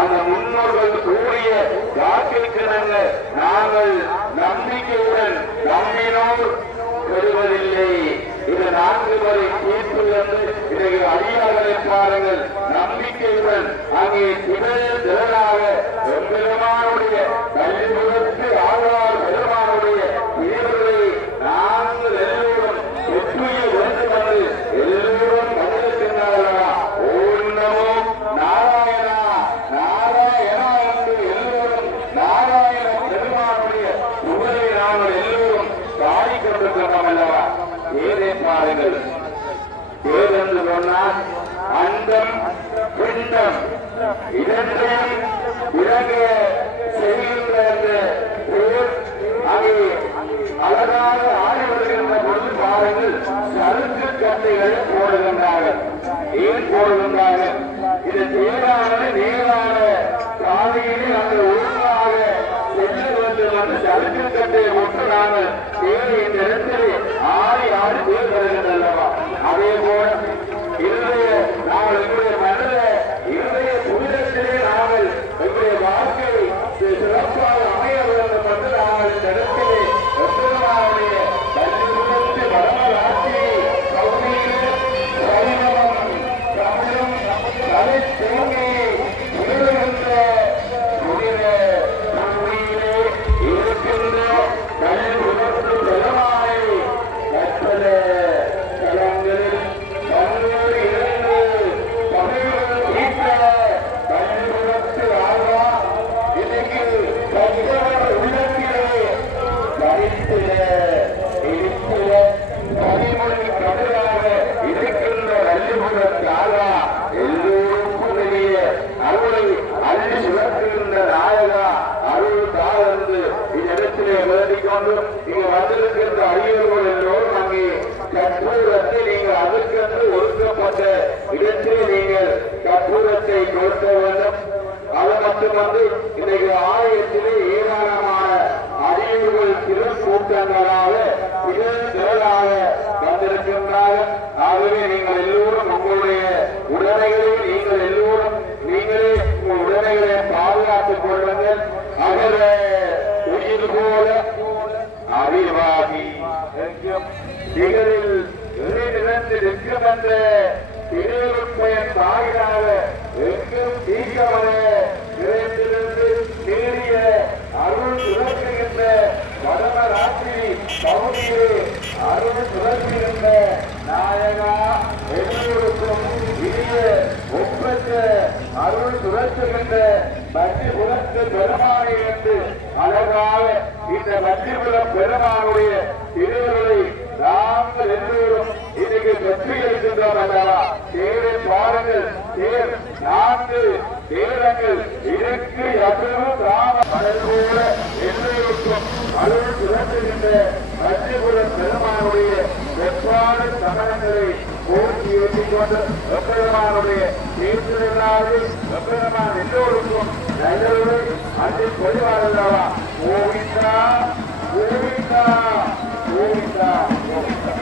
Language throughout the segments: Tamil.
அந்த முன்னோர்கள் கூறிய வாக்கிற்கிணங்க நாங்கள் நம்பிக்கையுடன் நம்பினோர் பெறுவதில்லை. இது 4 முறை தீர்ப்பு என்று இதை அடியார்களை பாருங்கள். நம்பிக்கையுடன் அங்கே திகழாக பெருமானுடைய கல்விக்கு ஆழ்வார் பெருமானுடைய வீரர்களை நாங்கள் எல்லோரும் வெற்றிய வேண்டும் என்று எல்லோரும் கண்டிருக்கின்றனர்களா? ஓம் நமோ நாராயணா நாராயணா என்று எல்லோரும் நாராயண பெருமானுடைய புகழை நாங்கள் எல்லோரும் பாடிக்கொண்டிருக்கிறோம் அல்லவா? ஏதே பாருங்கள். ஏதென்று சொன்னால் அண்டம் பிண்டம் இரண்டையும் இறங்க செய்கின்ற அங்கே அழகாக ஆடி வருகின்ற பொழுது பாருங்கள், சறுக்கு கட்டைகளை போடுகின்றார்கள். ஏன் போடுகின்றார்கள்? இது நேரான நேரான பாதையிலே அங்கு ஒழுங்காக செல்ல வேண்டும் என்று சறுக்கு கட்டையை ஒன்று நாங்கள் தேவை இந்த இடத்திலே ஆடி ஆடி தேர் வருகின்றல்லவா? அதே போல நாங்கள் எங்களுடைய மனதில இருதய புனிதத்திலே நாங்கள் எங்களுடைய வாழ்க்கை சிறப்பாக அமைய வேண்டும் என்று நாங்கள் இந்த இடத்திலே எம்பெருமானுடைய கல்விக்கு வடமராட்சியை கௌரியிலே வைணவம் தமிழும் தலை தேங்கி உயர்கின்ற புனித பூமியிலே இருக்கின்ற கல்வி பெருமானை கற்பத தலங்களில் பல்வேறு இரண்டு தமிழர்கள் ஈட்ட கல்விக்கு ஆழ்வா இன்னைக்கு கற்றவர் உள்ளத்திலே கரித்தில இருத்தில கனிமொழி கடலாக இருக்கின்ற வள்ளிபுரத்து ஆழ்வா எல்லோருக்கும் வெளியே அருளை அள்ளி சுழற்றுகின்ற நாயகா அருள் தாழ்ந்து இந்நிலத்திலே வேண்டிக்கொண்டு இங்கு வந்திருக்கின்ற அரியர்கள் எல்லோரும் அங்கே கற்பூரத்தை நீங்கள் அதற்கென்று ஒதுக்கப்பட்ட இடத்திலே நீங்கள் கற்பூரத்தை கொடுக்க வேண்டும். அது மட்டுமன்று இன்றைக்கு ஆலயத்திலே ஏராளமான அரியர்கள் திருக்கூட்டங்களாக திரளாக வந்திருக்கின்றார்கள். ஆகவே நீங்கள் எல்லோரும் உங்களுடைய உடமைகளை நீங்கள் எல்லோரும் நீங்களே உங்கள் உடமைகளை பாதுகாத்துக் கொள்ளுங்கள். அகல உயிர் போல அறிவாகி திகழில் நிறந்து நிற்கும் என்ற திருப்பயன் தாயினாக எங்கும் தீக்கமல நிறைந்திருந்து தேறிய அருள் சுழற்றுகின்ற வடமராட்சி பகுதியிலே அருள் சுழற்றுகின்ற நாயகா எல்லோருக்கும் இனிய ஒப்பற்ற அருள் சுழற்றுகின்ற பட்டிபுரத்து பெருமானை என்று அழகாக இந்த பட்டிபுர பெருமானுடைய திருவுருளை நாங்கள் எல்லோரும் இன்னைக்கு வெற்றி அளிக்கின்றோம் அல்லவா? தேரை பாருங்கள், தேர் 4 தேரங்கள் இருக்கு எவ்வளவு கிராம கடல் போல எல்லோருக்கும் அருள் சுழற்றுகின்ற பட்டிபுர பெருமானுடைய வெற்றான சமணங்களை போட்டி வெற்றி கொண்டு வெப்பெருமானுடைய தீர்த்தில்லாது வெப்பெருமான் எல்லோருக்கும் நல்லவரை அன்று கொள்வார் அல்லவா? கோவிந்தா கோவிந்தா கோவிந்தா கோவிந்தா.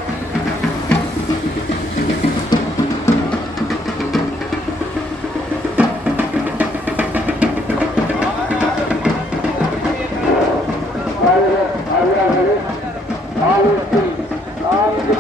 ஆகிய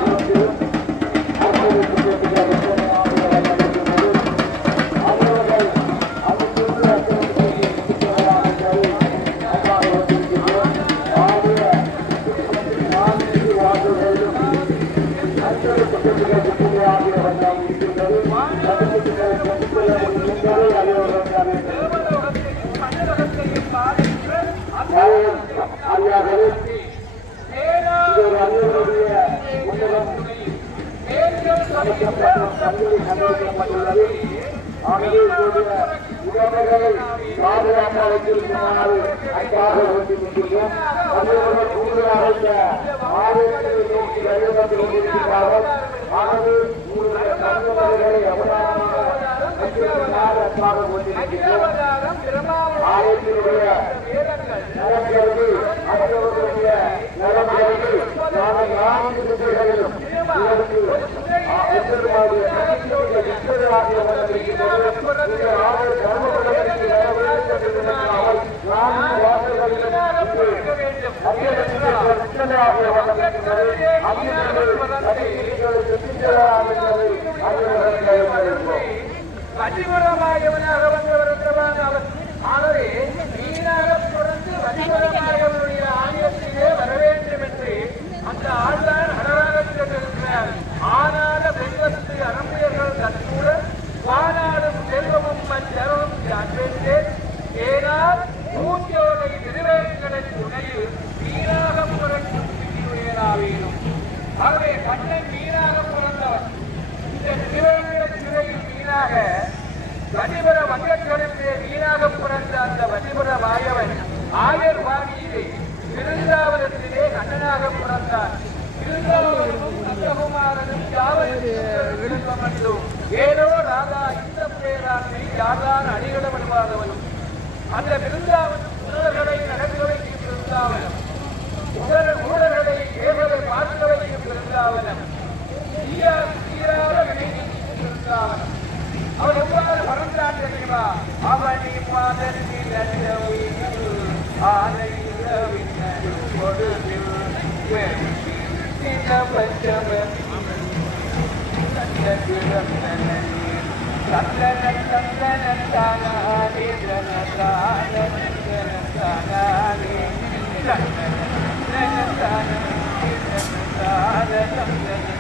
வழிபுறமாயவனாக வந்தவர் அவர். ஆகவே மீனாக பிறந்து வழிபுறமாயவனுடைய ஆலயத்திலே வர வேண்டும் என்று அந்த ஆழ்வார் அழகாக சொல்லியிருக்கிறார். ஆனால வெல்வத்து அரம்பியர்கள் தன்னுடன் வானாடும் செல்வமும் மஞ்சளும் அன்பெற்றேன். ஏனால் மூச்சோலை திருவேங்கடல் துணையில் மீனாக புரட்டும் திருவேனாவேனும். ஆகவே கண்ணன் மீனாக பிறந்தவர். இந்த திருவேங்கடல் துறையில் மீனாக வழிபுற வங்கக்கடலிலே மீனாக பிறந்த அந்த வழிபுற மாயவன் ஆயர் வாணியிலே திருந்தாவரத்திலே கண்ணனாக பிறந்தார். திருந்தாவரமும் நந்தகுமாரனும் யாவரும் ஏதோ ராதா இந்த பேராண்மை யார்தான் அடிகடம் அனுவாதவனும் அந்த பிருந்தாவனம் உடல்களை நடக்க வைக்கும் பிருந்தாவனம், உடல்களை ஏவலை பார்க்க வைக்கும் பிருந்தாவனம், சீராக விளைவிக்கும் பிருந்தாவனம். அவன் எவ்வாறு பறந்தான் தெரியுமா? அவனி மாதனி சந்தன